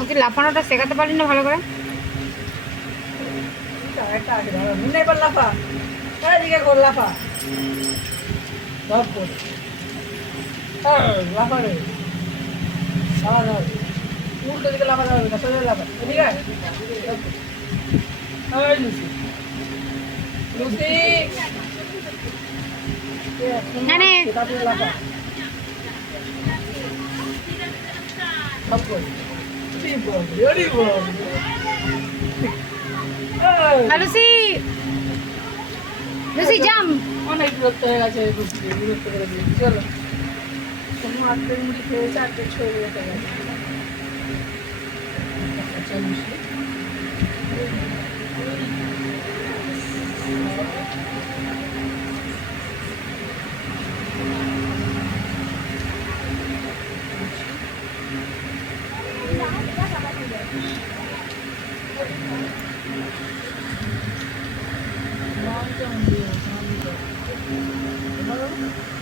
ওকে লাফানোটা শেখাতে পারি না ভালো করে? আছে লাফা। লাফা। লাফা রে। উল্টো দিকে লাফা যাবে না সোজা লাফা। এদিকে আয়। সব কর। এই লুসি লুসি জাম। অনেক বিরক্ত হয়ে গেছে বিরক্ত করে দিয়েছি চলো। কোনো আটকে মুড়ি খেয়েছে আচ্ছা, Thank you.